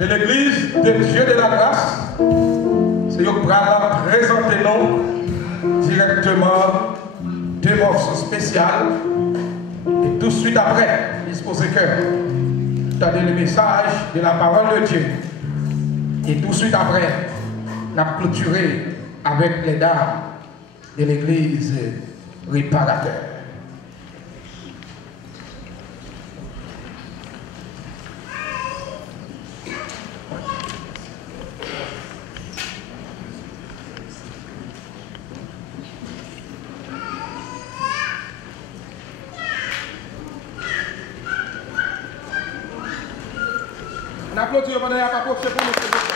de l'église de Dieu de la grâce, c'est que pour présenter nous directement deux morceaux spéciaux et tout de suite après, disposez cœur, donner le message de la parole de Dieu et tout de suite après, la clôturer avec les dames de l'église réparateur. On applaudit pendant la papoche pour nous.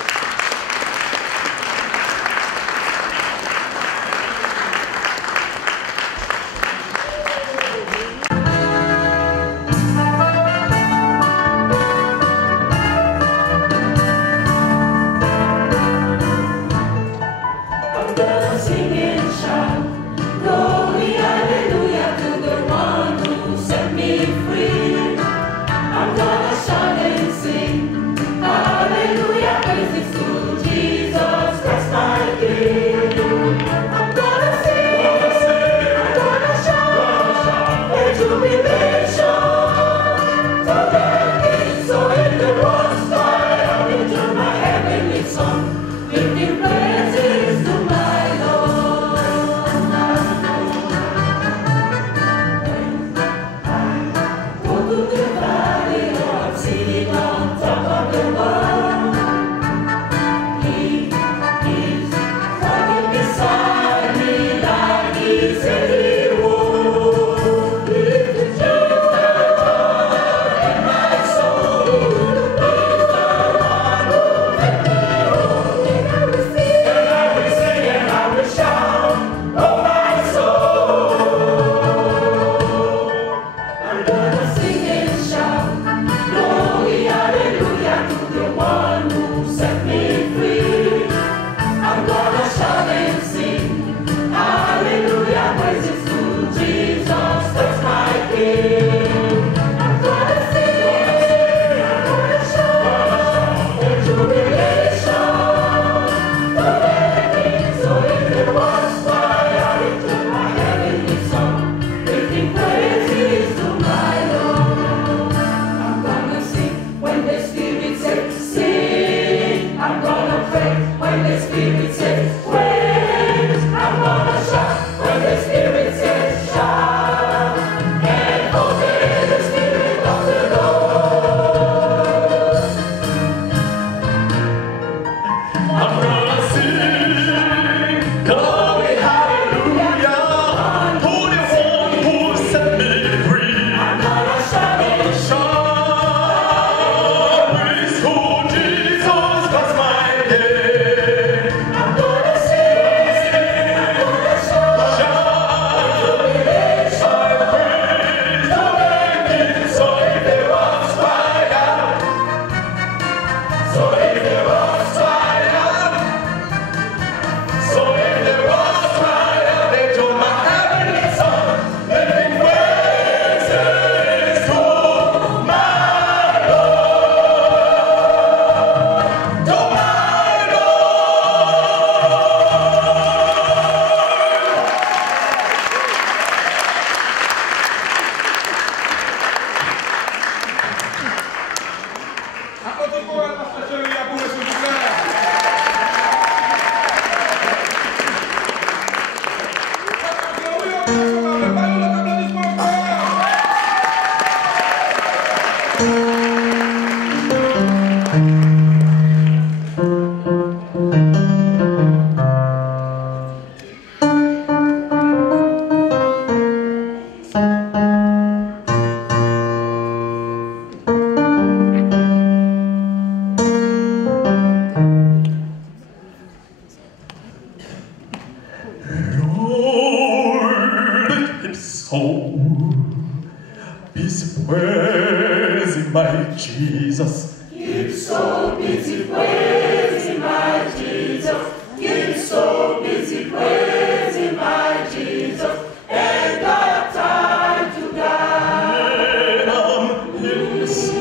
Jesus. Keep so busy praising my Jesus. Keep so busy praising my Jesus. And I have time to die. And I'm his my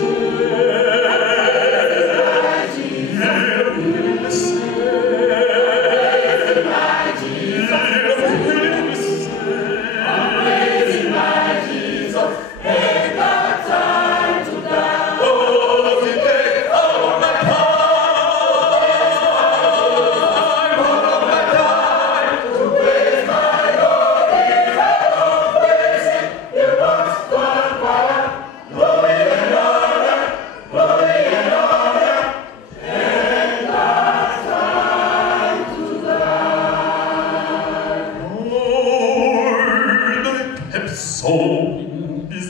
Jesus.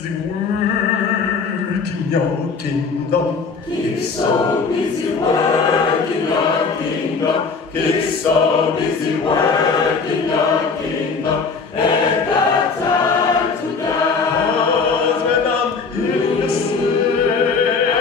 busy working your kingdom. Keep so busy working your kingdom. Keep so busy working your kingdom. Ain't got time to die. When I'm in the sea,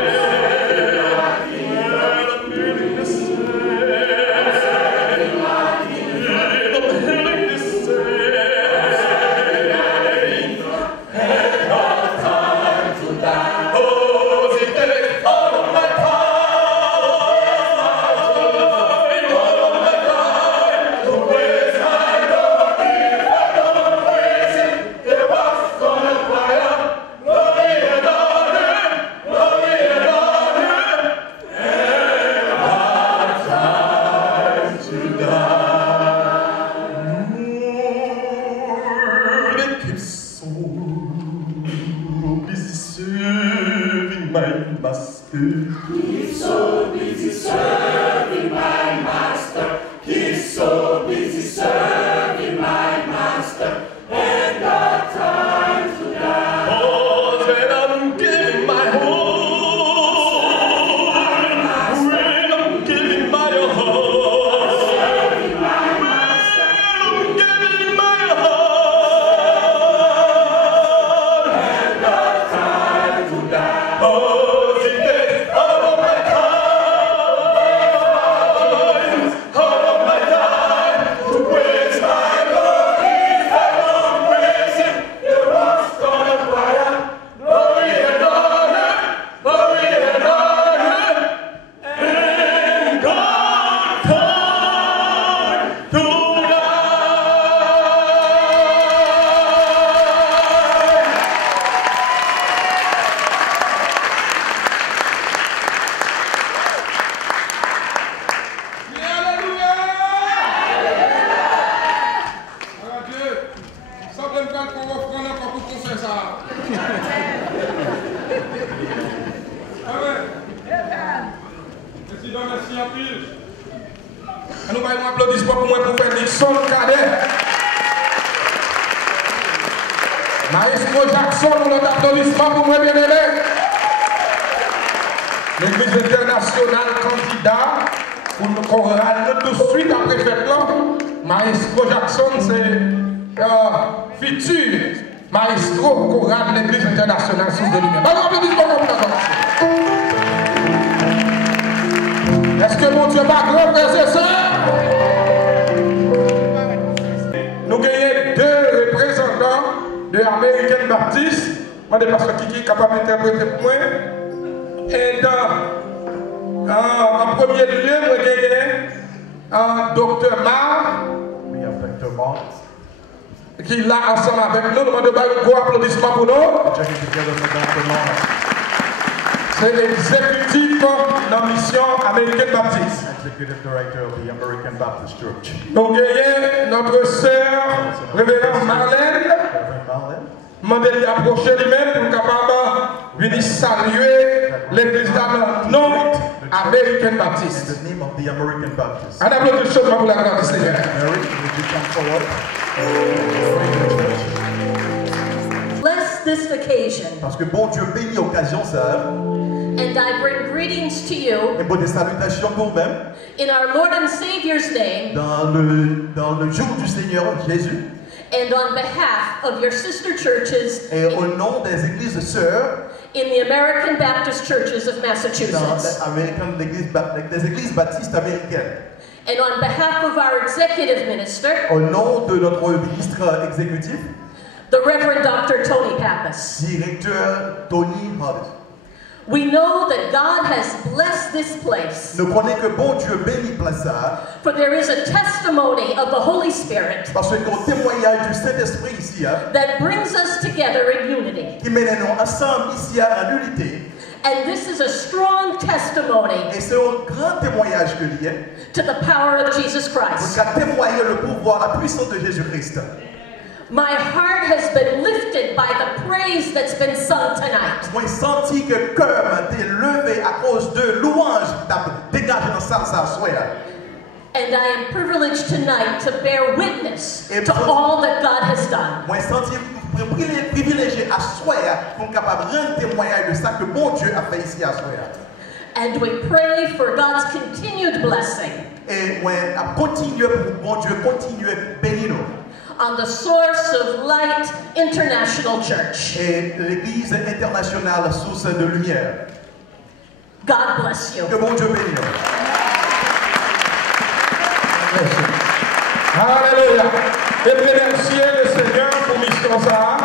He's so busy serving my master. He's so busy serving my master. Ain't got time to die. Oh, when I'm giving my whole, when I'm giving my whole, Serving my master. I'm giving my whole. Ain't got time to die. Oh, nous allons un applaudissement pour moi pour faire Nixon Cadet. Maestro Jackson, un applaudissement pour moi bien aimé. L'église internationale candidat pour nous corraller tout de suite après fête là. Maestro Jackson, c'est futur maestro choral de l'église internationale sous de lui-même. Un applaudissement pour nous. Est-ce que mon Dieu va grand, frères et sœurs? Nous gagnons 2 représentants de l'American Baptist. Moi, je pense qui est capable d'interpréter pour moi. Et en premier lieu, nous gagnons Dr. Mar. We have Dr. Mark. Qui est là ensemble avec nous. Nous demandons un gros applaudissement pour nous. Checking together for Dr. Mark. C'est l'exécutif de la mission American Baptist. Executive Director of the American Baptist Church. Nous gagnons notre sœur, révérend Marlène. Reverend Marlin. Mandeli approcher lui-même pour capable venir saluer l'église dans le nom American In Baptist. the name of the American Baptist. Un applaudissement pour la grande Seigneur. Mary, would you come forward? Bless this occasion, Parce que bon Dieu bénit l'occasion ça. and I bring greetings to you Et bonne salutation pour vous-même. in our Lord and Savior's name Dans le jour du Seigneur Jésus. and on behalf of your sister churches Et au nom des églises sœurs in the American Baptist churches of dans Massachusetts, des églises baptistes américaines. and on behalf of our executive minister, Au nom de notre ministre exécutif, the Reverend Dr. Tony Pappas. directeur Tony Hobbs. We know that God has blessed this place, Nous connaissons que bon Dieu bénit place ça, for there is a testimony of the Holy Spirit parce que le témoignage du Saint-Esprit ici, that brings us together in unity. qui mène nous ensemble ici en unité. And this is a strong testimony Et c'est un grand témoignage que l'il y a, to the power of Jesus Christ. pour témoigner le pouvoir, la puissance de Jésus-Christ. My heart has been lifted by the praise that's been sung tonight. Moi, j'ai senti que le cœur m'a été levé à cause de louanges qui t'a dégagé dans ça soir. And I am privileged tonight to bear witness to all that God has done. Moi, j'ai senti privilégié à soi pour être capable de rendre témoignage de ça que bon Dieu a fait ici à soi. And we pray for God's continued blessing Et on a continué pour bon Dieu continuer bénir nous. on the Source of Light International Church. Et l'église internationale source de lumière. God bless you. Que bon Dieu bénisse. Alléluia. Et remercier le Seigneur pour mission ça.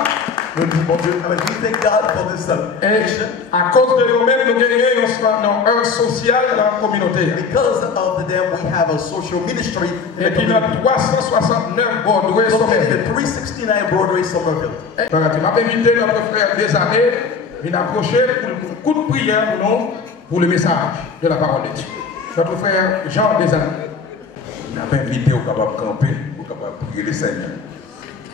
Bon Dieu, we thank God for this Et à cause de nous-mêmes, nous gagnons un social dans la communauté. Because of them, we have a social ministry. Et puis, dans 369 Broadway, Located at 369 Broadway, Somerville. Je m'ai invité notre frère des années, il a approché pour un coup de prière pour nous, pour le message de la parole de Dieu. Notre frère Jean des années. Il n'a pas invité au capable de camper, au capable de prier le Seigneur.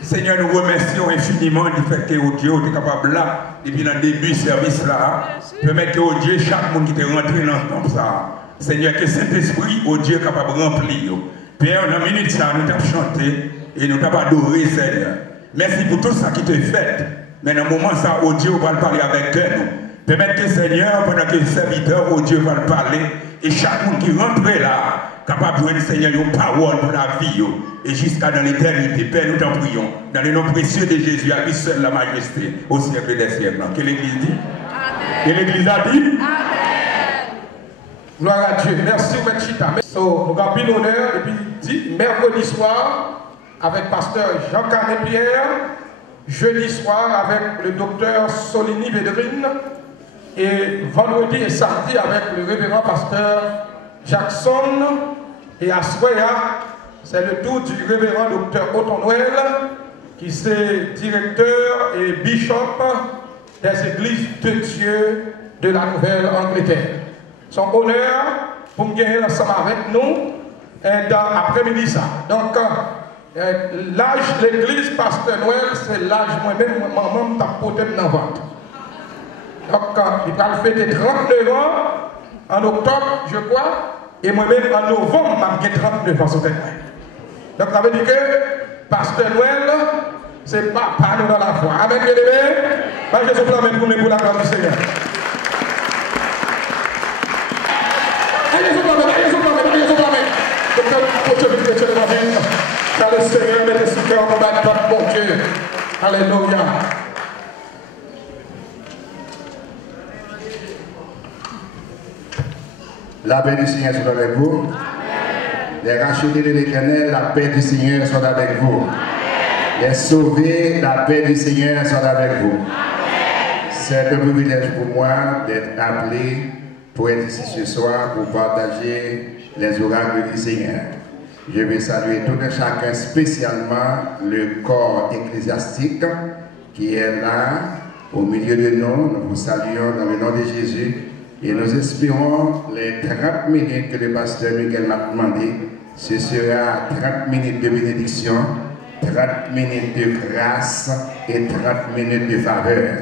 Seigneur, nous remercions infiniment du fait que Dieu est capable là, depuis le début du service là, permettre que Dieu, chaque monde qui est rentré dans ce temps ça, Seigneur, que Saint-Esprit, Dieu est capable de remplir. Père, dans la minute ça, nous t'avons chanté et nous t'avons adoré, Seigneur. Merci pour tout ça qui te fait. Mais dans le moment ça, Dieu va parler avec nous. Permettre que Seigneur, pendant que le serviteur, Dieu va parler, et chaque monde qui rentre là, capable de Seigneur une parole pour la vie et jusqu'à dans l'éternité. Père, nous t'en prions. Dans le nom précieux de Jésus, à lui seul la majesté, au siècle des siècles. Que l'Église dit? Amen. Et l'Église a dit? Amen. Gloire à Dieu. Merci, M. Chita. So, nous avons l'honneur depuis mercredi soir avec pasteur Jean-Carné Pierre, jeudi soir avec le docteur Solini Védrine et vendredi et samedi avec le révérend pasteur Jackson. Et à Soya, c'est le tour du révérend docteur Otton-Noël, qui est directeur et bishop des églises de Dieu de la Nouvelle-Angleterre. Son honneur pour me gagner ensemble avec nous dans l'après-midi ça. Donc, l'âge de l'église Pasteur Noël, c'est l'âge moi-même, maman t'a porté dans le ventre. Donc, il va fêter 39 ans en octobre, je crois. Et moi-même, en novembre, j'ai 39 ans sur cette main. Donc, ça veut dire que Pasteur Noël, c'est pas nous dans la foi. Amen, bien aimé. Jésus promène pour la gloire du Seigneur. Allez, Jésus promène. Donc, pour te dire que tu es dans la car le Seigneur met son cœur en combat de mon Dieu. Alléluia. La paix du Seigneur soit avec vous. Amen. Les rachetés de l'Éternel, la paix du Seigneur soit avec vous. Amen. Les sauvés, la paix du Seigneur soit avec vous. C'est un privilège pour moi d'être appelé pour être ici ce soir pour partager les oracles du Seigneur. Je vais saluer tout un chacun, spécialement le corps ecclésiastique qui est là au milieu de nous. Nous vous saluons dans le nom de Jésus. Et nous espérons les 30 minutes que le pasteur Miguel m'a demandé, ce sera 30 minutes de bénédiction, 30 minutes de grâce et 30 minutes de faveur.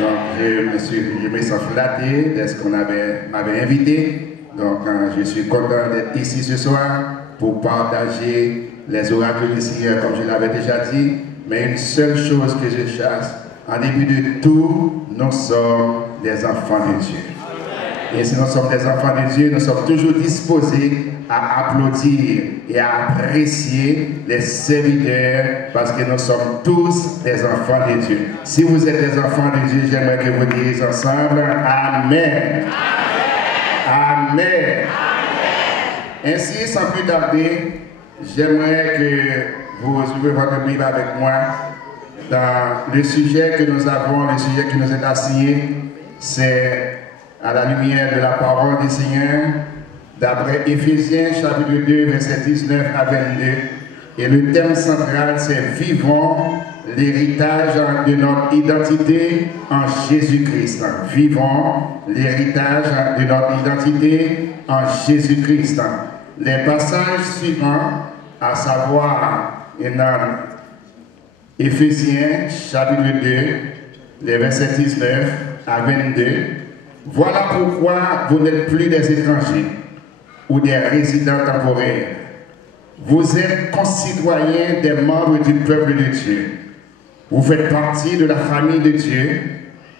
Donc je me sens flatté de ce qu'on m'avait invité. Donc je suis content d'être ici ce soir pour partager les oracles du Seigneur comme je l'avais déjà dit. Mais une seule chose que je chasse, en début de tout, nous sommes des enfants de Dieu. Et si nous sommes des enfants de Dieu, nous sommes toujours disposés à applaudir et à apprécier les serviteurs parce que nous sommes tous des enfants de Dieu. Si vous êtes des enfants de Dieu, j'aimerais que vous disiez ensemble Amen. Amen. Amen. Ainsi, sans plus tarder, j'aimerais que vous ouvrez votre Bible avec moi dans le sujet que nous avons, le sujet qui nous est assigné, c'est à la lumière de la parole du Seigneur, d'après Éphésiens chapitre 2, verset 19 à 22. Et le thème central, c'est vivons l'héritage de notre identité en Jésus-Christ. Vivons l'héritage de notre identité en Jésus-Christ. Les passages suivants, à savoir dans Éphésiens chapitre 2, les versets 19 à 22, voilà pourquoi vous n'êtes plus des étrangers ou des résidents temporaires. Vous êtes concitoyens des membres du peuple de Dieu, Vous faites partie de la famille de Dieu.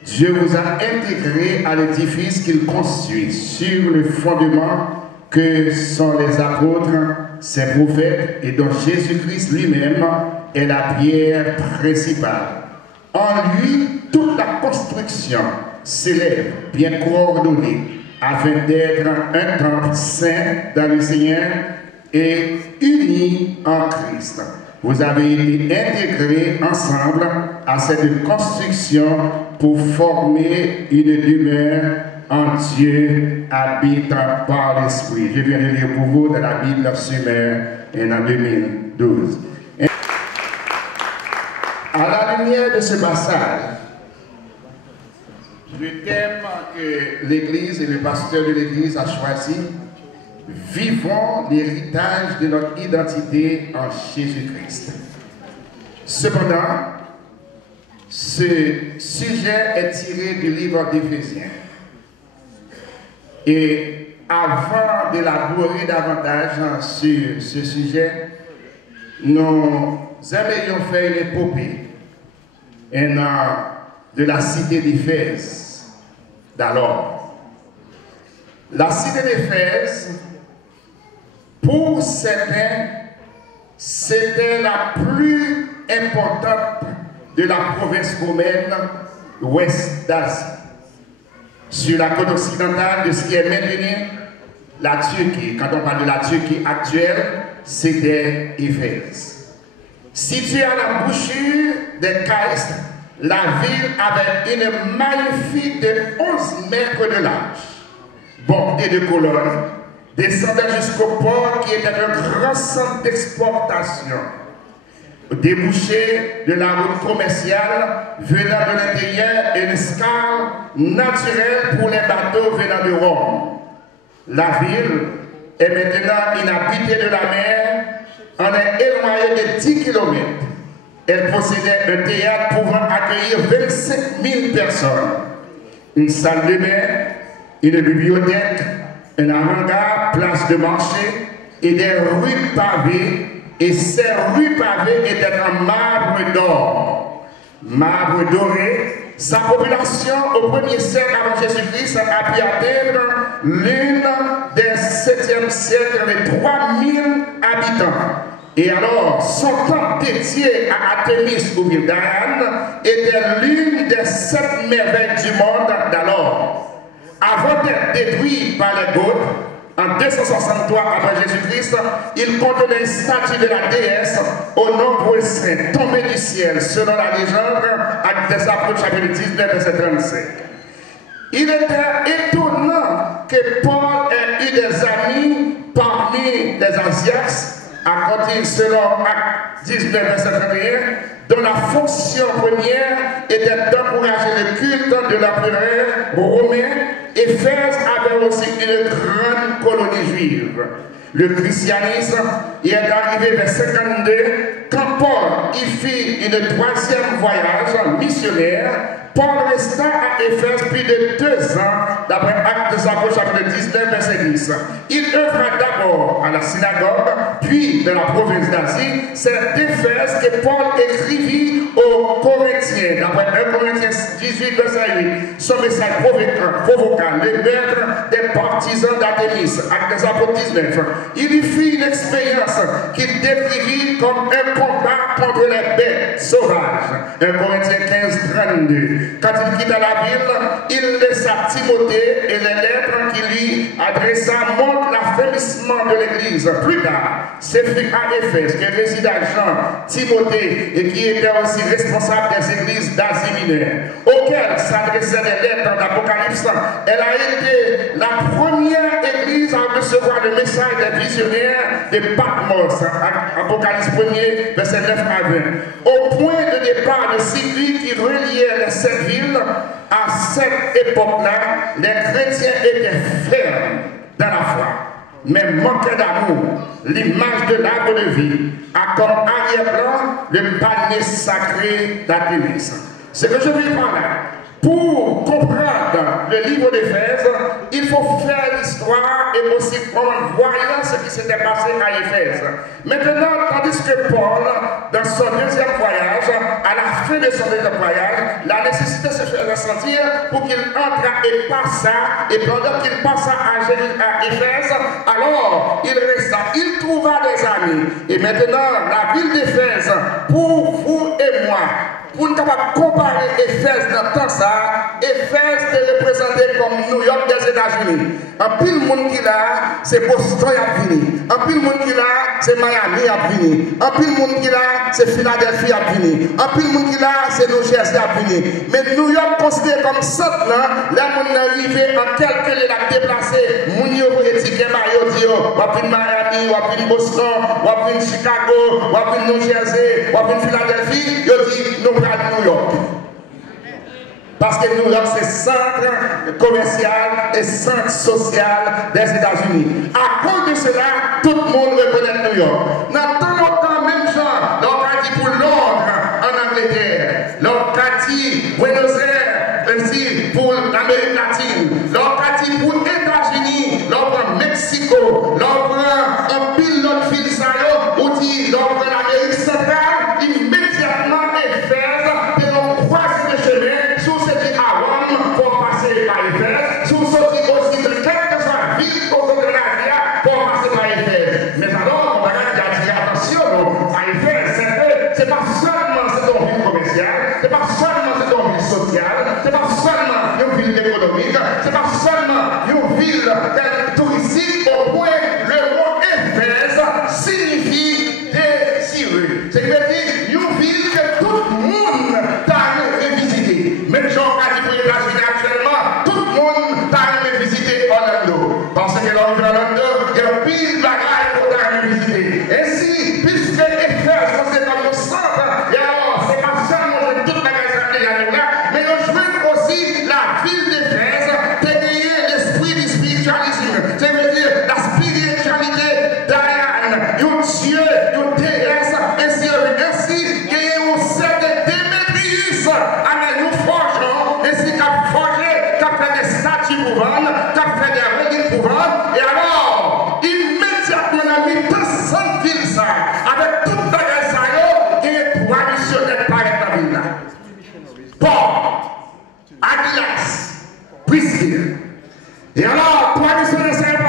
Dieu vous a intégré à l'édifice qu'il construit sur le fondement que sont les apôtres, ses prophètes, et dont Jésus-Christ lui-même est la pierre principale. En lui, toute la construction s'élève, bien coordonnée, afin d'être un temple saint dans le Seigneur et uni en Christ. Vous avez été intégrés ensemble à cette construction pour former une demeure en Dieu habitant par l'Esprit. Je viens de lire pour vous dans la Bible Summer en 2012. À la lumière de ce passage, le thème que l'Église et le pasteur de l'Église a choisi, vivons l'héritage de notre identité en Jésus-Christ. Cependant, ce sujet est tiré du livre d'Éphésiens. Et avant d'élaborer davantage sur ce sujet, nous aimerions faire une épopée de la cité d'Éphèse d'alors. La cité d'Éphèse, pour certains, c'était la plus importante de la province romaine ouest d'Asie, sur la côte occidentale de ce qui est maintenant la Turquie. Quand on parle de la Turquie actuelle, c'était Éphèse. Située à la bouchure des Caïstes, la ville avait une magnifique de 11 mètres de large, bordée de colonnes, descendant jusqu'au port qui était un grand centre d'exportation, débouché de la route commerciale venant de l'intérieur et une escale naturelle pour les bateaux venant de Rome. La ville est maintenant inhabitée de la mer, en est éloignée de 10 km. Elle possédait un théâtre pouvant accueillir 25 000 personnes, une salle de bain, une bibliothèque, un hangar, place de marché et des rues pavées. Et ces rues pavées étaient en marbre d'or, marbre doré. Sa population au 1er siècle avant Jésus-Christ a pu atteindre l'une des 7e siècle de 3000 habitants. Et alors, son temple dédié à Artémis ou bien Diane était l'une des 7 merveilles du monde d'alors. Avant d'être détruit par les Goths, en 263 avant Jésus-Christ, il contenait une statue de la déesse aux nombreux saints tombés du ciel, selon la légende, à des Apôtres chapitre 19, verset 35. Il était étonnant que Paul ait eu des amis parmi les Asiates, à compter selon Acte 19, verset 31, dont la fonction première était d'encourager le culte de l'empereur romain. Éphèse avait aussi une grande colonie juive. Le christianisme y est arrivé vers 52 quand Paul y fit une 3e voyage missionnaire. Paul resta à Éphèse plus de 2 ans, d'après Actes des Apôtres, chapitre 19, verset 10. Il œuvra d'abord à la synagogue, puis dans la province d'Asie. C'est d'Éphèse que Paul écrivit aux Corinthiens, d'après 1 Corinthiens 18, verset 8. Son message provoqua le meurtre des partisans d'Artémis, Actes des Apôtres 19. Il y fit une expérience qu'il décrivit comme un combat contre les bêtes sauvages. 1 Corinthiens 15, 32. Quand il quitta la ville, il laissa Timothée et les lettres qu'il lui adressa montrent l'affaiblissement de l'Église. Plus tard, c'est à Éphèse que résida Jean, Timothée, et qui était aussi responsable des églises d'Asie mineure, auxquelles s'adressaient les lettres d'Apocalypse. Elle a été la première église à recevoir le message des visionnaires de Patmos, Apocalypse 1er, verset 9 à 20. Au point de départ de circuit qui reliait les 7 villes, à cette époque-là, les chrétiens étaient fermes dans la foi, mais manquaient d'amour. L'image de l'arbre de vie a comme arrière-plan le panier sacré d'Artémis. Ce que je veux dire par là, pour comprendre le livre d'Éphèse, il faut faire l'histoire et aussi voir ce qui s'était passé à Éphèse. Maintenant, tandis que Paul, dans son deuxième voyage, à la fin de son deuxième voyage, la nécessité se fait ressentir pour qu'il entre et passa, et pendant qu'il passa à Éphèse, alors il resta, il trouva des amis. Et maintenant, la ville d'Éphèse, pour vous et moi, pour ne pas comparer Éphèse dans le temps ça, Éphèse est représenté comme New York des États-Unis. Un pile monde qui là, c'est Boston à venir. Un pile monde qui là, c'est Miami à venir. Un pile monde qui là, c'est Philadelphie à venir. Un pile monde qui là, c'est New Jersey à venir. Mais New York considéré comme centre là, là on est arrivé en quelques lieux à déplacer. Mon yo et ticket Mario Dio, wapin Miami, wapin Boston, wapin Chicago, wapin New Jersey, wapin Philadelphie, yo dit nous à New York. Parce que New York, c'est centre commercial et centre social des États-Unis. À cause de cela, tout le monde reconnaît New York. Dans tout longtemps, même genre, l'on a dit pour Londres en Angleterre, l'on a dit Buenos Aires, ainsi pour l'Amérique latine, l'on a dit pour les États-Unis, l'on prend Mexico, l'on prend un pilote filisayo, ou dit l'on prend l'Amérique centrale, immédiatement Éphèse, et l'on croise le chemin, sous ce qui à Rome, pour passer par Éphèse, sous ce qui aussi de quelle que soit la ville, pour passer par Éphèse. Mais alors, on va dire attention, à Éphèse, c'est pas seulement cette ville commerciale, c'est pas seulement cette ville sociale, c'est pas seulement une ville économique, c'est pas seulement une ville touristique, au point le mot Éphèse signifie désireux. C'est que une ville que tout le monde t'a visité. Même Jean a dit pour les États-Unis actuellement, tout le monde t'a visité Orlando. Parce que l'on vit Orlando, il y a pile de bagages pour t'a visité. Ainsi, puisque Éphèse, c'est comme le centre, et alors, c'est pas seulement de toute la bagages là, mais on joue aussi la ville d'Éphèse, t'es l'esprit du spiritualisme. Ça veut dire la spiritualité d'Ariane, un Dieu, une déesse, ainsi, il y a un certain Démétrius, avec nous forgeons, ainsi qu'à forger, qu'à faire des statues pour vendre, qu'à faire des reliques pour vendre, et alors, immédiatement, on a mis 200 villes, ça, avec toute la guerre, ça, il y a trois missionnaires par la ville. Paul, Agilas, Priscille. Et alors, trois missionnaires, c'est un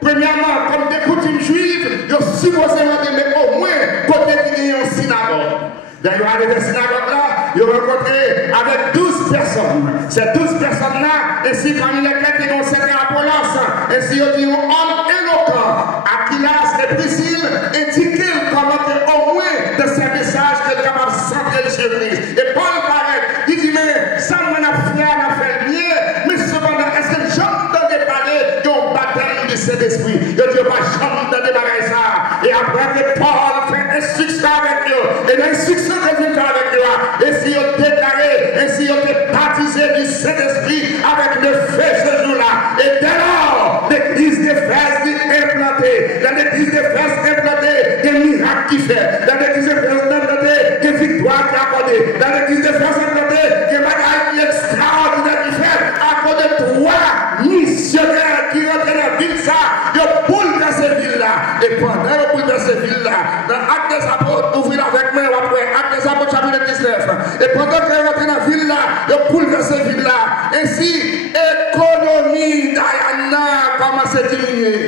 premièrement, comme des coutumes juives, ils sont supposés mais au moins, côté qui est en synagogue. D'ailleurs, à la synagogue là, ils ont rencontré avec 12 personnes. Ces 12 personnes-là, ainsi parmi lesquelles ils ont servi à Apollos, ainsi ils ont dit un homme éloquent, Aquilas et Priscille, indiquent comment au moins de ces messages que capable de centrer le Jésus-Christ. Et Paul paraît, il dit, mais ça m'en a fait mieux, mais cependant, est-ce que j'entendais parler d'un baptême de Saint-Esprit? Je dis, pas j'entendais parler ça. Et après que Paul fait instruction avec eux, et l'instruction que Dieu fait avec eux, et si on déclaré, et si on est baptisé du Saint-Esprit avec le feu ce jour-là. Et dès lors, l'église d'Éphèse est implantée. Dans l'église d'Éphèse implantée, il y a un miracle qui fait. Dans l'église d'Éphèse implantée, il y a une victoire qui est accordée. Dans l'église d'Éphèse implantée, il y a un bagage qui est extraordinaire qui fait. À cause de trois missionnaires qui rentrent dans la ville, ça, ils ont bouleversé cette ville-là. Et pendant qu'ils ont bouleversé cette ville-là, dans Actes des Apôtres, ouvrez avec moi après, Actes des Apôtres, chapitre 19. Et pendant qu'ils rentrent dans la ville-là, ils ont bouleversé cette ville-là. Ainsi, l'économie d'Ayana commence à diminuer.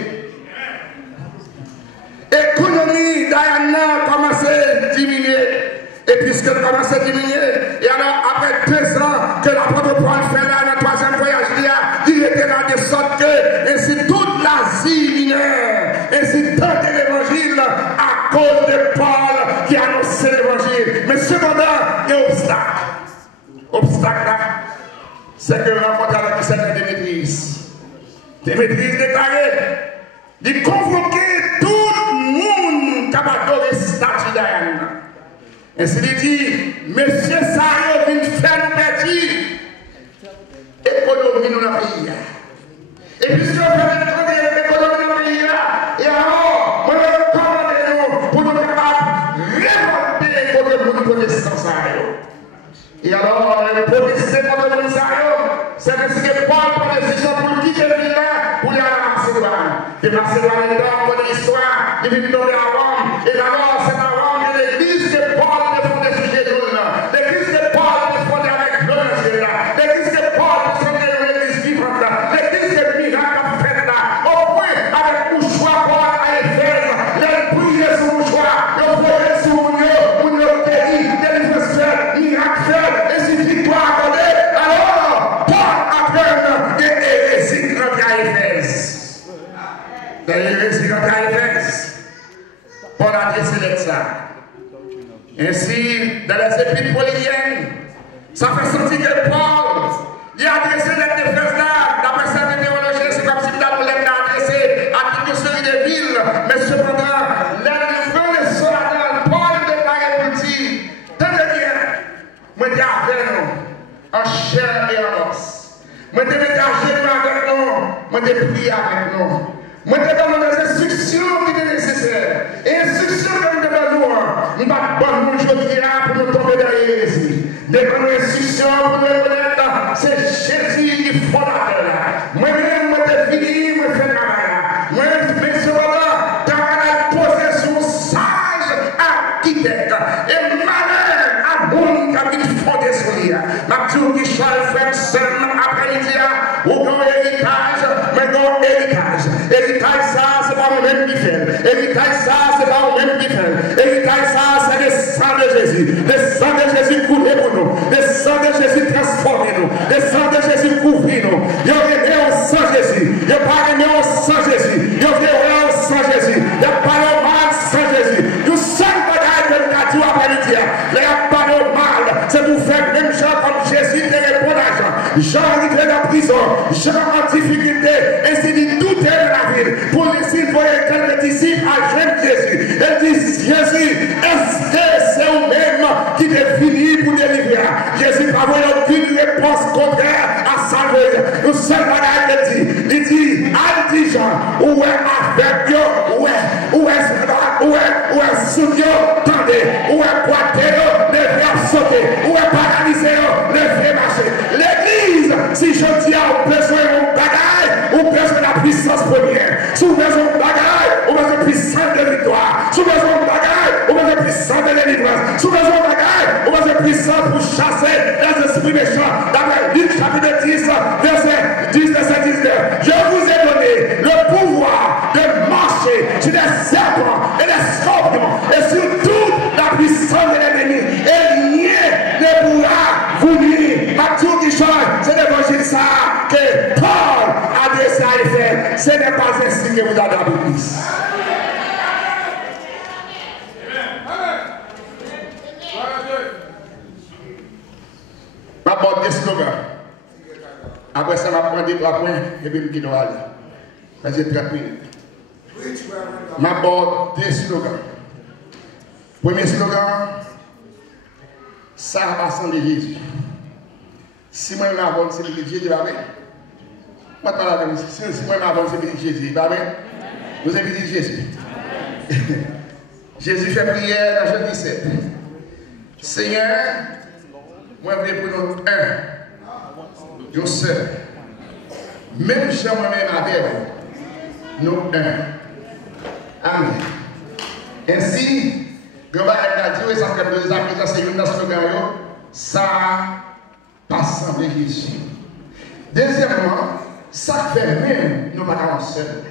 L'économie d'Ayana commence à diminuer. Et puisqu'elle commence à diminuer, et alors après 2 ans que l'apôtre Paul fait là dans le 3e voyage, il était là de sorte que ainsi toute l'Asie mineure, ainsi tant de l'évangile à cause de Paul qui annonçait l'évangile. Mais cependant, il y a un obstacle. Obstacle là, c'est que rencontre avec un certain Démétrius. Démétrius déclaré, il convoquait tout le monde qui a adoré statue d'Ariane. Ainsi il dit, monsieur Sayo vient faire nous bâtir l'économie dans le pays. Et puisque on fait l'économie dans le pays, et alors, on recommande pour nous capables de révolter contre le monde protestant Sayo. Et alors, protester contre le monde Sayo, c'est ainsi que Paul prend décision pour quitter le senti que Paul, il a adressé les défenses là, d'après certaines théologies, c'est comme si il a adressé à toute une série de villes, mais cependant, les frères et soldats, Paul déclarait pour dire, tenez bien, moi je suis avec nous, en chair et en os. Moi je suis avec nous, moi je prie avec nous. Moi je donne des instructions qui sont nécessaires. Et instructions comme de nous, nous ne pouvons pas aujourd'hui pour nous tomber dans l'hérésie. Des instructions pour nous reconnaître, c'est Jésus qui est fondateur. Moi-même, moi je fini, moi je fais travail. Moi, mais cependant, dans la possession sage, architecte, et malheur à monde qui a fondé sur lui. Ma petite qui choisit frère seul après-midi, ou dans héritage, mais dans héritage. Héritage, ça, c'est pas moi-même qui fait. Héritage, ça, c'est pas moi-même qui fait. Héritage, ça, c'est le sang de Jésus. Le sang de Jésus coulé pour nous. Le sang de Jésus transformé nous. Le sang de Jésus couvrit nous. Il y a remis au sang Jésus. Il n'y a pas remis au sang Jésus. Il y a remis au sang Jésus. Il n'y a pas de mal sans Jésus. Nous sommes bagaille que nous avons dit après-midi. Il n'y a pas de mal. C'est pour faire même Jean comme Jésus te répond à Jean. Jean arrivé dans la prison. Jean en difficulté. Ainsi dit, tout est dans la ville. Pour laisser voyer quelques disciples à jeune Jésus. Elle dit, Jésus, est-ce que c'est vous-même qui est fini pour délivrer? Jésus n'a pas aucune réponse contraire à salver. Nous sommes bagaille qu'il dit. Il dit, à Jean, où est avec eux, où est sous eux, tendez, où est poité, le verbe sauter, où est paralysé, le verbe marcher. L'église, si je dis à besoin de bagaille, ou besoin de la puissance première, si vous besoin de bagaille, ou besoin de puissance de victoire, si vous besoin de bagaille, ou besoin de puissance de délivrance, si vous besoin de bagaille, ou besoin de puissance pour chasser les esprits méchants. D'après Luc chapitre 10, verset 10, verset 19, je vous ai donné le pouvoir de marcher sur les serpents et les scorpions et sur toute la puissance de l'ennemi. Et rien ne pourra vous nuire. Matthieu qui change, c'est l'évangile ça que Paul a adressé à Éphèse. Ce n'est pas ainsi que vous avez appris. Ma porte des slogans. Après ça, je prends 2-3 points et puis je quitte aller. Parce que j'ai 30 minutes. Ma porte des slogans. Premier slogan, ça va sans Jésus. Si moi je m'avance, c'est le Jésus, va bien. Si moi je m'avance, c'est le Jésus, va bien. Vous avez dit Jésus. Jésus fait prière dans Jean 17. Seigneur, moi je veux pour nous un seul. Même si moi-même avec nous un. Amen. Ainsi, Dieu a dit, ça fait 2 ans que c'est une nation de ça passe sans Jésus. Deuxièmement, ça fait même nous ne pas seul.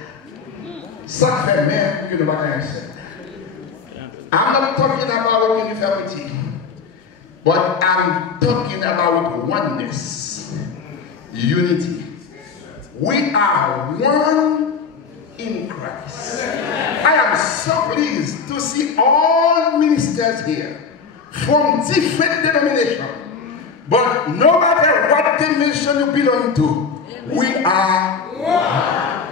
Ça fait même que nous ne pas seul. I'm not talking about uniformity, but I'm talking about oneness, unity. We are one in Christ. I am so pleased to see all ministers here from different denominations. But no matter what denomination you belong to, we are one.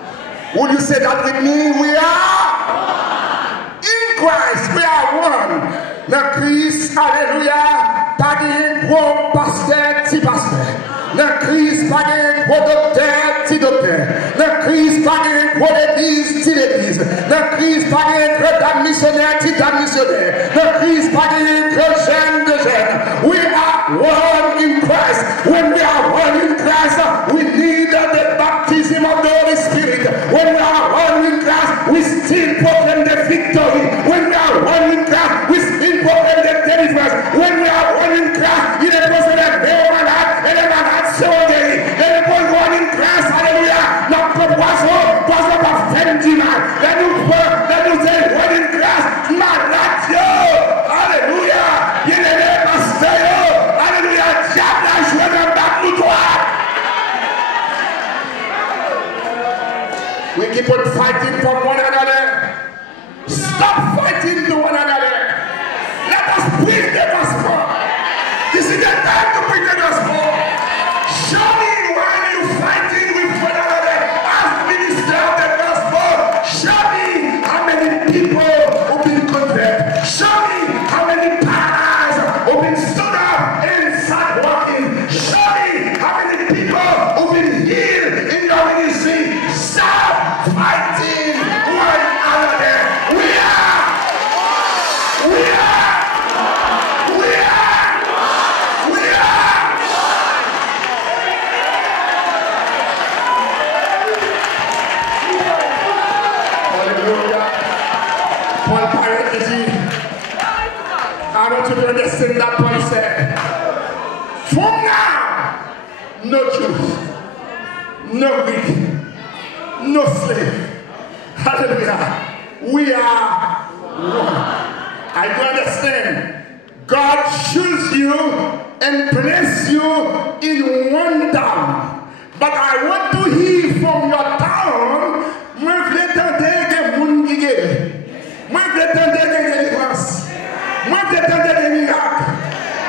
Would you say that with me? We are in Christ. We are one. Now, Christ, hallelujah, pas de gros pasteur, petit pasteur. Le Christ pas de gros docteur, petit docteur. Le Christ pas de gros l'église, petit l'église. Le Christ pas de gros dame missionnaire, petit dame missionnaire. Le Christ pas de gros jeune de jeune. We are one in Christ. When we are one in Christ, we need the baptism of the Holy Spirit. When we are one in Christ, we still proclaim the victory. When we are one in Christ, we still proclaim the deliverance. When we are one in Christ, il est posé les deux malades et les malades sont guéris. Et les pauvres one in Christ, alléluia. Notre poisson pas fait du mal. Nous sommes one in Christ, malade, alléluia. Il est les pasteurs, alléluia. Diable a joué dans le nous toi. We keep on fighting for one another. Stop fighting to one another. Let us preach the gospel. This is the time to preach the gospel. want you to understand that Paul said, from now, no Jews, no Greek, no slave. Hallelujah. We are one. I do understand. God chose you and placed you in one town. But I want to hear from your town. Moi, je veux entendre des gens qui guérissent. Moi, je veux entendre des délivrances. Moi, je veux entendre des miracles.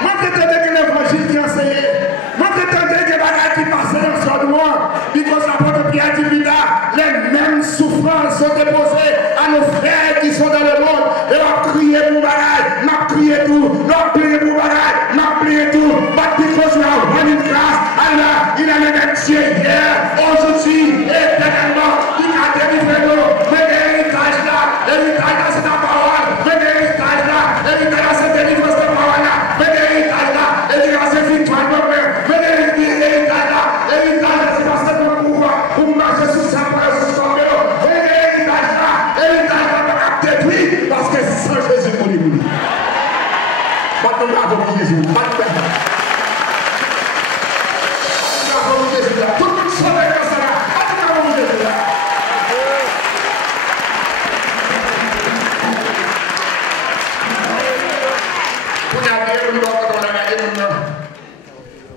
Moi, je veux entendre que l'évangile qui enseigne. Moi, je veux entendre que les bagages qui passent dans son droit. Parce que l'apôtre Pierre dit, les mêmes souffrances sont déposées à nos frères qui sont dans le monde. Et on crie pour bagages, on crie tout, on crie pour bagages, on crie tout. But because we are one in Christ, Allah, il a le même Dieu hier, aujourd'hui, éternellement. Il a délivré nous. Mais l'héritage là, c'est ta parole. Mais l'héritage là, c'est délivrance de parole là. Mais l'héritage là, c'est victoire de peur. Mais l'héritage là, c'est parce que mon pouvoir pour marcher sur sa place, sur son vélo. Mais l'héritage là, pas détruit parce que sans Jésus, on est mourir. Pas de là pour Jésus, pas de là. Tout le monde sauve comme ça là. Pas de là pour Jésus là.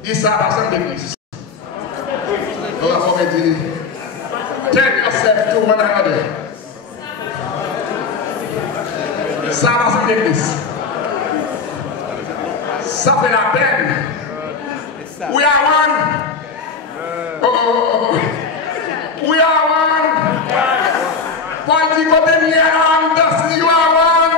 Isso é bastante difícil. Ela vai dizer, turn yourself to one another. Ça va bastante difícil. Ça fait la peine. We are one. We are one. Paul dit côté mien, you are one.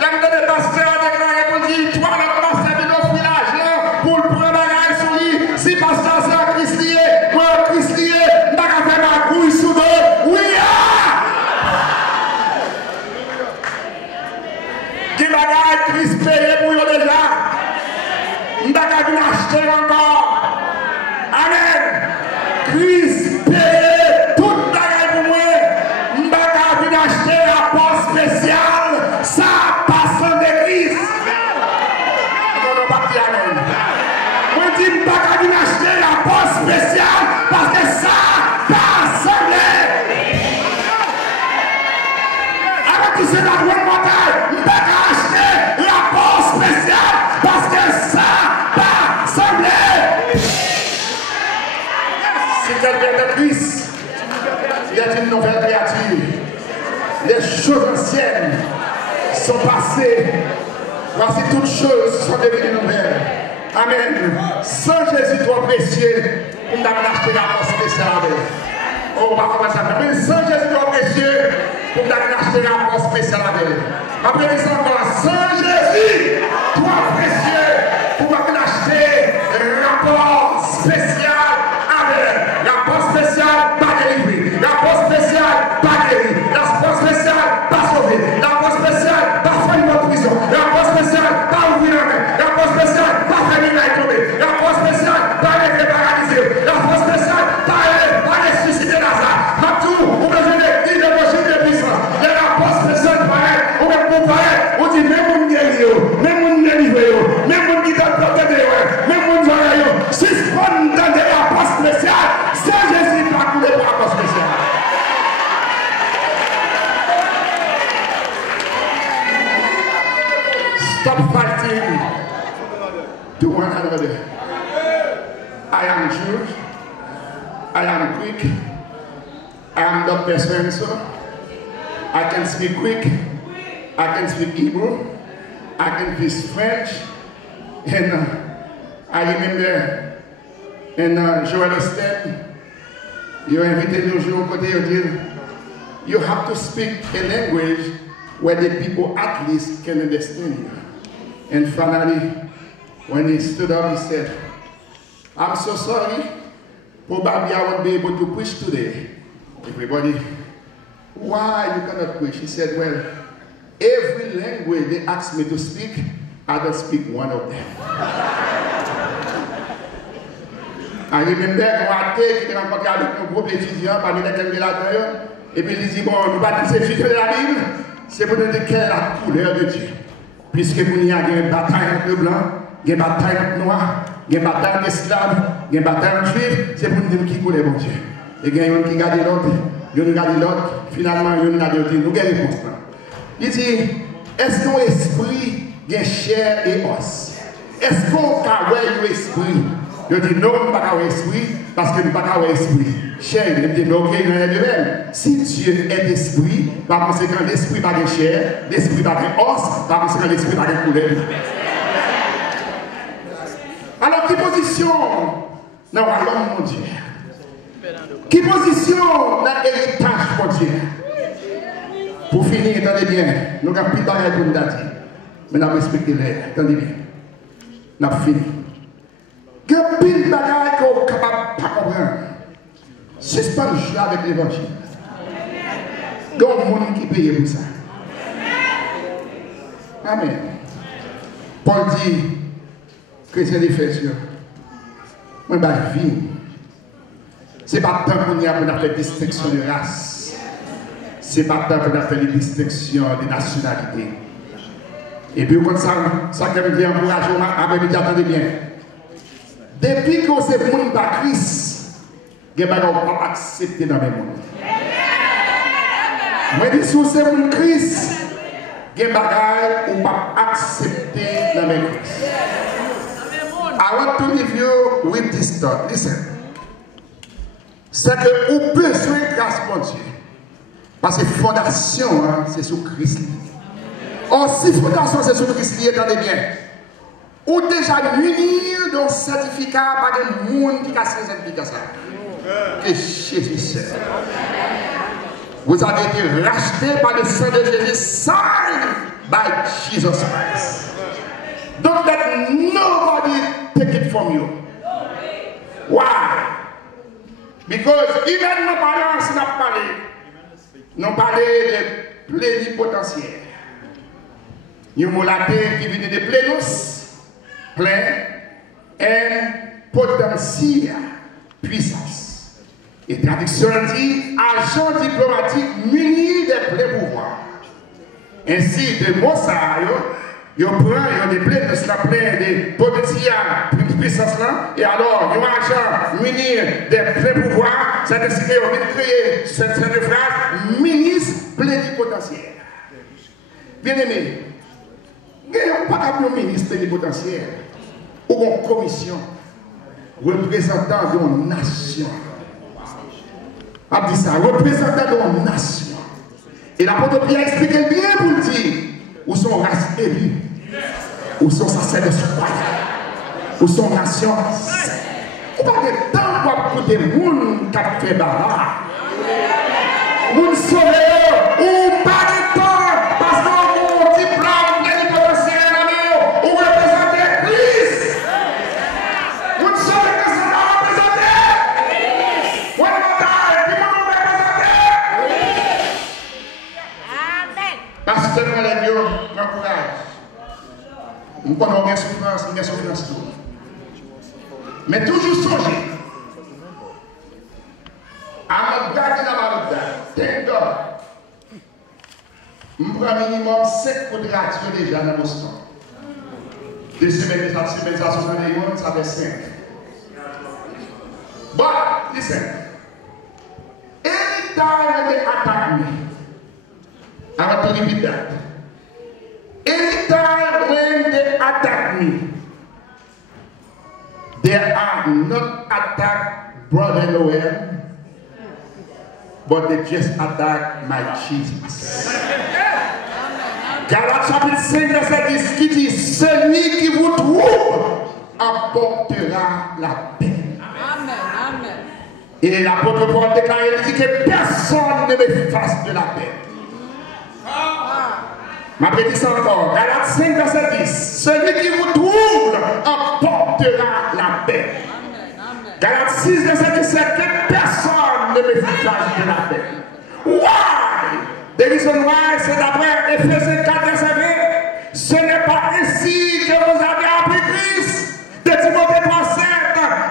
L'homme de pasteur a déclaré pour dire, toi, le pasteur de l'offrir l'argent pour le prendre bagage sur lui. Si pasteur c'est un Christier, moi un Christier, je vais faire ma couille sous deux. Oui, qui bagage Christ payé pour eux déjà. Je vais venir acheter encore. Amen. Christ payé tout bagage pour moi. Je vais venir acheter un poste spécial. Ça passe en église. Non, non, pas dire amen. Moi, je dis pas qu'à venir acheter la poste spéciale parce que ça passe en église. Alors que c'est la bonne montagne, je ne peux pas acheter la poste spéciale parce que ça passe en église. Si quelqu'un est Christ, il y a une nouvelle créature. Les choses anciennes sont passées. Voici toutes choses sont devenues nouvelles. Amen. Sans Jésus trop précieux, on va acheter la poste spéciale. On va commencer à faire. Sans Jésus trop précieux, on va acheter la poste spéciale. Après, il s'en va. Sans Jésus trop précieux, on va acheter un rapport spécial. Amen. La poste spéciale, pas délivrée. La poste spéciale, pas guérie. La poste spéciale, pas sauvée. La poste spéciale, pas faire une prison. La poste spéciale, pas ouvrir la main. La poste spéciale, pas faire une main tombée. La poste spéciale, pas être paralysé. La poste spéciale, pas ressusciter Lazare. Partout, on besoin de dire de manger de puissance. Il y a la poste spéciale, pareil. On va comparer. On dit même on guérit, même on délivre, même on qui donne protéger, même on voit. Si on donne la poste spéciale, c'est Jésus pas couler pour la poste spéciale. Stop fighting to one another. I am Jewish. I am Greek. I am Dr. Spencer. I can speak Greek. I can speak Hebrew. I can speak French. And I remember in Joel Osteen, you invited nous jouer côté de dire, you have to speak a language where the people at least can understand you. And finally, when he stood up, he said, I'm so sorry. Probably I won't be able to preach today. Everybody, why you cannot preach? He said, well, every language they ask me to speak, I don't speak one of them. I remember quand j'étais rencontré avec un groupe d'étudiants parmi lesquels il et puis il dit, bon, nous bâtissons les étudiants de la Bible, c'est pour nous dire quelle est la couleur de Dieu. Puisque vous y avez une bataille entre blancs, une bataille entre noirs, une bataille d'esclaves, une bataille entre juifs, c'est pour nous dire qui connaît bon Dieu. Et il y a un qui garde l'autre, il y a garde l'autre, finalement il y a un garde l'autre, nous avons réponse. Il dit, est-ce qu'on esprit a chair et os? Est-ce qu'on a un esprit? Il dit non, on n'a pas esprit, parce que nous n'avons pas esprit. Chair, il dit ok, il y en a de même. Si Dieu est esprit, par conséquent, l'esprit n'a pas de chair, l'esprit n'a pas de os, par conséquent, l'esprit n'a pas de couleur. Alors, qui position dans le royaume mon Dieu? Qui position dans l'héritage mon Dieu? Pour finir, attendez bien, nous avons plus de bagages pour nous dire, mais nous avons respecté les, attendez bien. Nous avons fini. Il y a plus de bagages qu'on est capable de comprendre. Suspend le jeu avec l'évangile. Il y a un monde qui paye pour ça. Amen. Paul dit, chrétien d'Éphésiens, moi, je vie. Ce n'est pas tant qu'on a fait distinction de race. Ce n'est pas tant qu'on a fait des distinctions de nationalité. Et puis, comme ça que je viens encourager, attendez bien. Depuis que c'est le monde par Christ, il n'y a pas accepté dans le monde. Moi, je dis, si c'est le monde Christ, il n'y a pas accepté dans le monde. I want to leave you with this thought. Listen. C'est que vous avez besoin de grâce pour Dieu. Parce que fondation, hein, c'est sur Christ. Or, si fondation, c'est sur Christ, attendez bien. Ou déjà munir d'un certificat par des monde qui a ce certificat. Que Jésus sait. Vous avez été racheté par le sang de Jésus, signed by Jesus Christ. Don't let nobody take it from you. Why? Because even nos parents n'ont parlé de plénipotentiaire. Nous avons la terre qui vient de plénos, plein, et potentiel, puissance. Et traduction dit agent diplomatique muni des pleins pouvoirs. Ainsi, de mots ça, il prend des pleins de potentiel, puissance là, et alors, il y a un agent muni des pleins pouvoirs, c'est-à-dire qu'il a créé cette phrase, ministre plénipotentiaire. Bien aimé, il n'y a pas de ministre plénipotentiaire ou une commission représentant d'une nation. A dit ça, représentant d'une nation. Et l'apôtre Pierre explique bien pour dire où sont races élues, où sont sacerdotes royaux, où sont nations saintes. Il n'y a pas de temps pour des gens qui fait barrage. Vous sauvez, ou pas de temps, parce qu'on dit plan de potentiel ou représenter Christ. Vous savez que c'est pas représenter. Vous représenter. Amen. Parce que les Dieu m'encourage. Nous connaissons bien souffrance, tout. Mais toujours songer. À notre garde là-bas, thank God. Je prends minimum 5 coups de radio déjà dans Boston. 2 semaines, 4 semaines, ça fait 5. But, listen. Anytime they attack me, I want to repeat that. Anytime when they attack me, they are not attack Brother Noel, but they just attack my Jesus. Galates chapitre 5, verset 10 qui dit, celui qui vous trouve apportera la paix. Amen, amen. Et l'apôtre Paul déclare, il dit que personne ne me fasse de la paix. Ma prédiction encore, Galates 5, verset 10, celui qui vous trouve apportera la paix. Galates 6, verset 17, que personne ne me fasse de la paix. Why? The reason why, c'est d'après Ephésiens 4, verset 20, ce n'est pas ainsi que vous avez appris Christ. De Timothée 3, 7,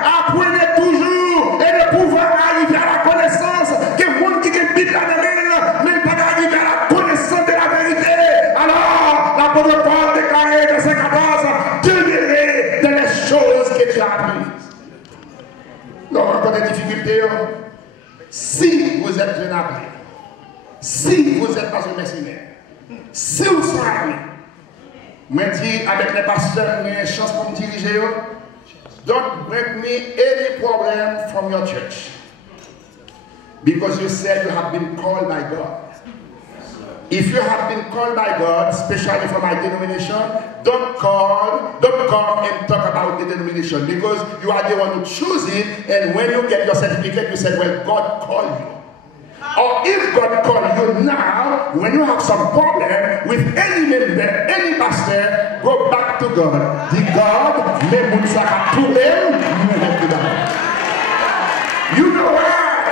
apprenez toujours et de pouvoir arriver à la connaissance que le monde qui est bête là-dedans, même pas arriver à la connaissance de la vérité. Alors, l'apôtre Paul déclare des difficultés, si vous êtes jeune appelé, si vous êtes pas un mercenaire, si vous êtes appelé, moi dis avec les pasteurs, j'ai une chance pour me diriger. Don't bring me any problem from your church. Because you said you have been called by God. If you have been called by God, especially for my denomination, don't come and talk about the denomination because you are the one who choose it, and when you get your certificate, you said, well, God called you. Or if God called you now, when you have some problem with any member, any pastor, go back to God. The God, you know why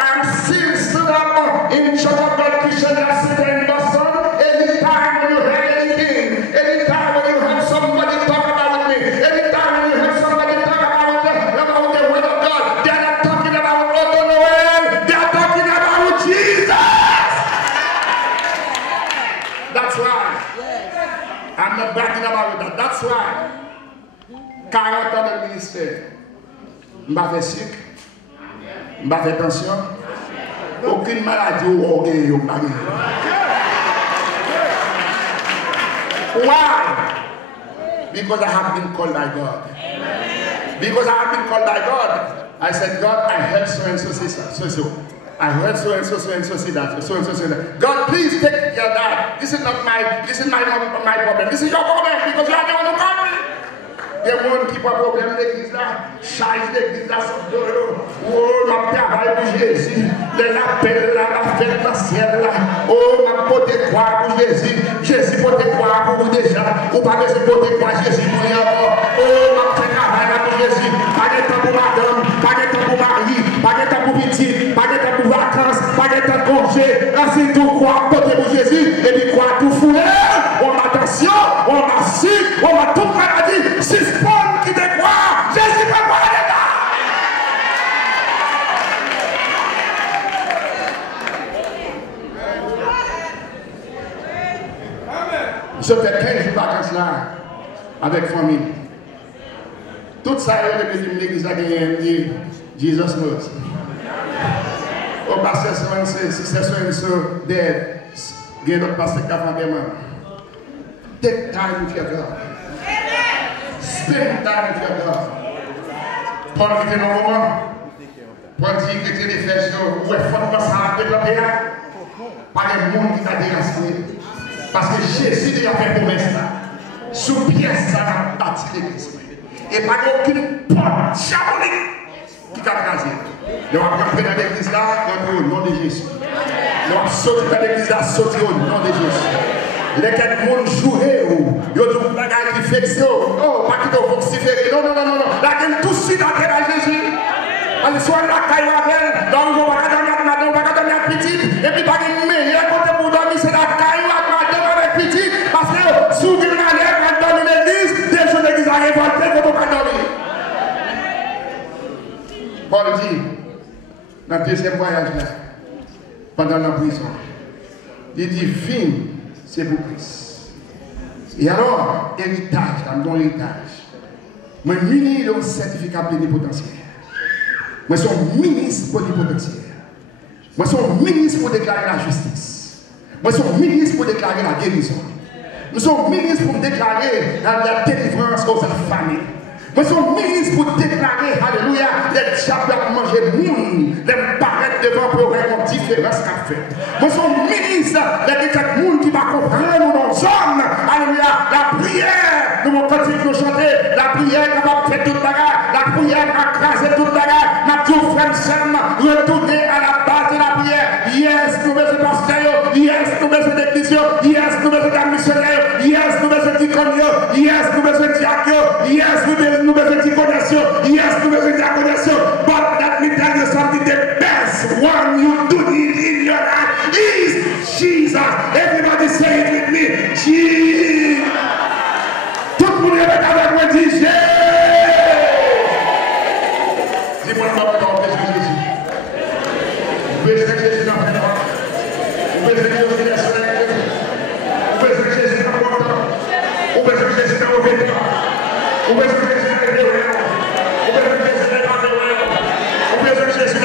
I'm still stood up in Church of God Christian City in Boston? Anytime when you hear anything, anytime when you have somebody talk about me, anytime when you have somebody talk about the word of God, they are not talking about Otto Noel, they are talking about Jesus. That's why. I'm not bragging about that. That's why. 40 ans de ministère. Je ne vais pas faire sucre. Je ne vais pas faire tension. Aucune maladie ou orgueil ou pas. Why? Because I have been called by God. Because I have been called by God. I said, God, I heard so and so. I heard so and so that. So and so that. God, please take care of that. This is not my problem. This is your problem because you are the one who called me. Il y a des gens qui n'ont pas de problème d'église là, charge d'église là, oh, ma travail pour Jésus, les appels là, la fête dans le ciel là, oh, ma pote croire pour Jésus, Jésus pote croire pour vous déjà, ou pas que c'est pote croire Jésus pour rien encore, oh, ma fait travail là pour Jésus, pas de temps pour madame, pas de temps pour mari, pas de temps pour petit, pas de temps pour vacances, pas de temps pour congé, ainsi tout croire pote pour Jésus, et puis croire tout fouler, on a tension, on a si, on a tout maladie, si Paul qui te croit, Jésus peut croire les gars. Je fais 15 jours de vacances là, avec famille. Tout ça, il y a l'église là qui est Jesus knows. Au pasteur, si c'est so dead, il y a d'autres pasteurs qui ont fait des mains. Take time with your God. Spend time with your God. Paul qui était dans le moment, Paul dit que tu es des fesses, où est fondement ça a développé, par les mondes qui t'a déraciné. Parce que Jésus a fait promesse là. Sous pièce, ça a bâti l'église. Et pas aucune porte diabolique qui t'a crasé. Nous allons entrer dans l'église là, au nom de Jésus. Nous allons sortir dans l'église là, sortir au nom de Jésus. Les quatre monde jouer ou yo tout bagage qui fixe oh pas qui doit vociférer non la gueule tout de suite à Jésus on soit la caille avec donc on va dans la petite et puis pas une meilleure côté pour dormir c'est la caille avec petite parce que sous une manière quand dans l'église des gens d'église à révolter quand on va dormir. Paul dit dans le deuxième voyage là pendant la prison il dit film c'est pour Christ. Et alors, héritage, dans mon héritage, moi, muni d'un certificat plénipotentiaire. Moi, je suis ministre plénipotentiaire. Moi, je suis ministre pour déclarer la justice. Moi, je suis ministre pour déclarer la guérison. Nous sommes ministres pour déclarer la délivrance aux affamés. Moi, je suis ministre pour déclarer, alléluia, les diables à manger le monde, les paraître devant pour avoir une différence qu'a fait. Moi, je suis ministre, les monde qui va comprendre nos hommes, alléluia, la prière, nous allons continuer de chanter, la prière qui va faire toute bagarre, la prière qui va craser toute bagarre, ma tout frère Sam, retourner à la base de la prière. Yes, nous besoin de pasteur, yes, nous besoin d'église, yes, nous besoin de missionnaire, yes, nous besoin de diacon, yes, nous besoin de diacon, yes, nous besoin de diaconation, yes, nous besoin de diaconation. But let me tell you something, the best one you do need in your life is Jesus. Everybody say it with me, Jesus. Tout le monde est avec moi, dit Jésus. Dis-moi le nom de Jésus. Vous pouvez dire Jésus dans le temps. Vous pouvez dire Jésus dans le soleil. Vous pouvez dire Jésus dans le temps. Vous pouvez dire Jésus dans le vêtement. Vous pouvez dire Jésus dans le vêtement. Vous pouvez dire Jésus dans le vêtement. Vous pouvez dire Jésus dans le vêtement.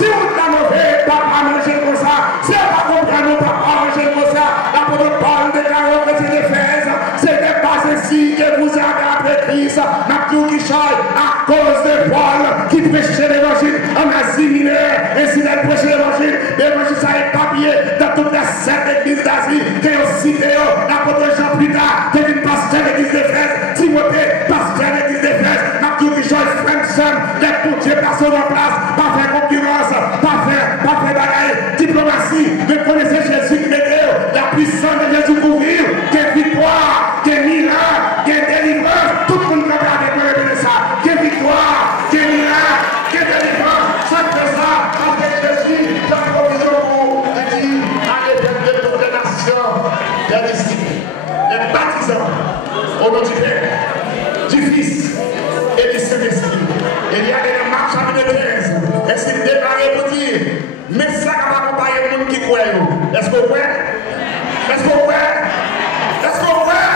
Si on t'a mauvais, t'as pas mangé comme ça. Si on t'a compris, t'as pas mangé comme ça. L'apôtre Paul déclare que c'est l'Éphèse. C'était pas ainsi que vous avez appris Christ. N'a tout qui change à cause de Paul qui prêchait l'évangile en Asie mineure. Et s'il a prêché l'évangile ça est papier dans toutes les 7 églises d'Asie. Qui ont cité l'apôtre Jean plus tard, qui est une pasteur de l'église d'Éphèse. Timothée, pasteur de l'église d'Éphèse. N'a tout qui change Frenson, les portiers personnes en place. Pas faire concurrence, pas faire bagaille. Diplomatie, mais connaissez Jésus qui met la puissance de Jésus pour vivre. Quelle victoire, quel miracle, quelle délivrance. Tout le monde peut avec moi répéter ça. Quelle victoire, quel miracle, quelle délivrance. Ça fait ça avec Jésus. La provision pour dit à l'éternel de toutes les nations, les disciples, les baptisants, au nom du Père, du Fils et du Saint-Esprit. Il y a des marches à 13. Et s'il déclare pour dire, mais ça va accompagner le monde qui croit. Est-ce que vous croyez? Est-ce que vous croyez? Est-ce que vous croyez?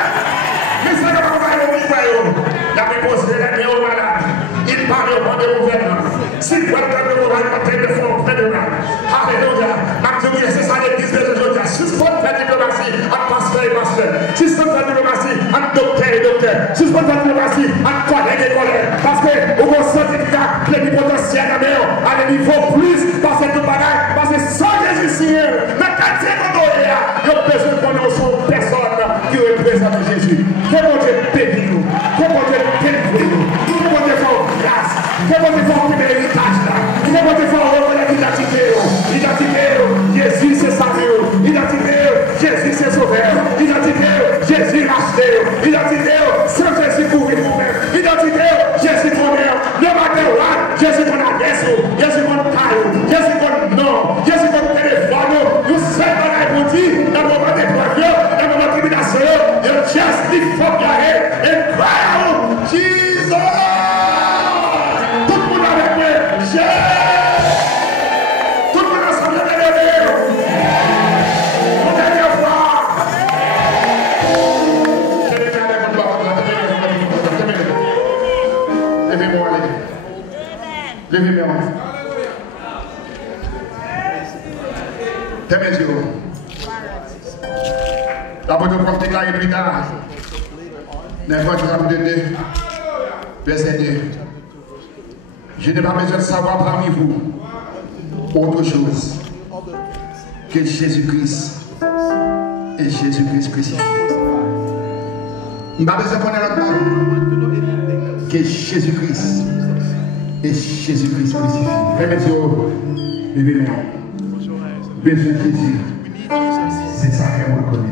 Mais ça va accompagner le monde qui croit. Il a déposé les néo malades. Il parle au nom de gouvernement. S'il peut être le gouvernement, il peut faire un fédéral. Alléluia. Maintenant, c'est ça l'église de aujourd'hui. Si vous faites diplomatie, en pasteur et pasteur. Si vous faites diplomatie, en docteur et docteur. Si vous faites diplomatie, en collègue et collègue. Parce que vous avez un certificat plénipotentiel à un niveau plus. Parce que tout bagaille, parce que sans Jésus Seigneur, dans le quartier qu'on doit y a, il y a besoin de connaître une personne qui représente Jésus. Que mon Dieu bénisse nous. Que mon Dieu délivre nous. Que mon Dieu fasse grâce. Que mon Dieu fasse un héritage là. Que mon Dieu fasse reconnaître l'identité. L'identité, Jésus c'est sauveur. L'identité, Jésus c'est sauveur. L'identité, Jésus racheté. L'identité, sans Jésus couvrir nous-mêmes. L'identité, Jésus connaît. Le matin, Jésus connaît adresse. Jésus connaît caillou. Jésus connaît nom. Jésus connaît téléphone. Nous sommes dans la boutique, dans le moment d'épreuve, dans le moment de tribulation. You just lift up your head and cry out, Jesus! Tout le monde avec moi, Jésus! Tout le monde ensemble, levez-le! Pour dernière fois! Levez-moi, allez. Levez-moi. Fermez les yeux. L'apôtre Paul déclare plus tard, dans Éphésiens chapitre 2, verset 2. Je n'ai pas besoin de savoir parmi vous autre chose que Jésus-Christ et Jésus-Christ crucifié. Je n'ai pas besoin de connaître l'autre chose que Jésus-Christ et Jésus-Christ crucifié. Fermez les yeux, levez-moi. Besoin de Jésus, c'est ça que moi connais.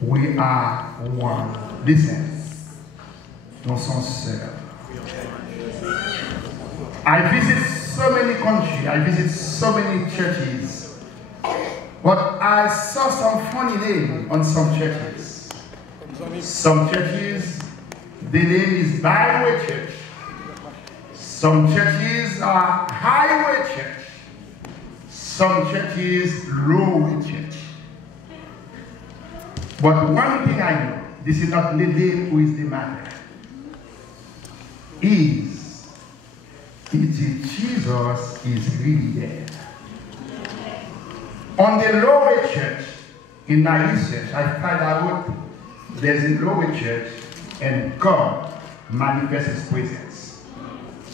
We are one. Listen. Nous sommes sœurs. I visit so many countries, I visit so many churches, but I saw some funny names on some churches. Some churches, the name is Byway Church. Some churches are Highway Church. Some churches, Lowway Church. But one thing I know, this is not the name who is the matter. Jesus is really there. On the Lower Church, in my research, I find out there's a Lower Church and God manifests His presence.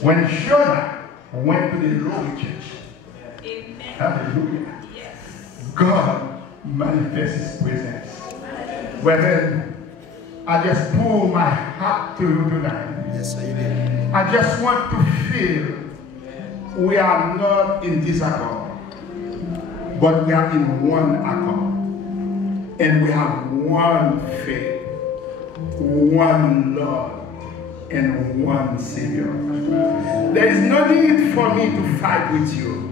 When Jonah went to the Lower Church, hallelujah, God manifests His presence. Well then, I just pour my heart to you tonight. Yes, sir, you did. I just want to feel we are not in disaccord, but we are in one accord. And we have one faith, one Lord, and one Savior. There is no need for me to fight with you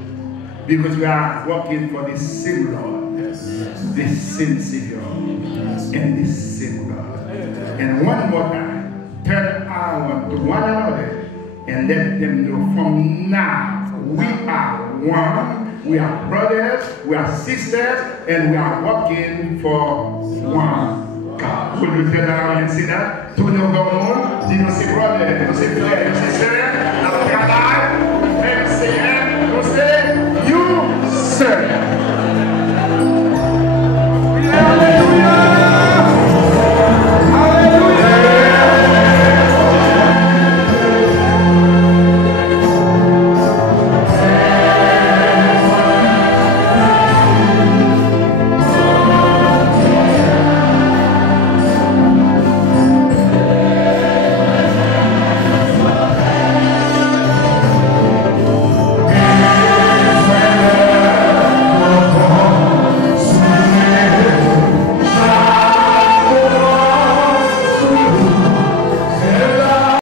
because we are working for the same Lord, the same Savior, and the same God. And one more time, turn around to one another and let them know from now we are one, we are brothers, we are sisters, and we are working for one God. Will you turn around and see that? Tout le monde, dis-nous c'est brothers, dis-nous c'est frères, dis-nous c'est sœurs, dans le travail, même Seigneur, nous c'est you, sir.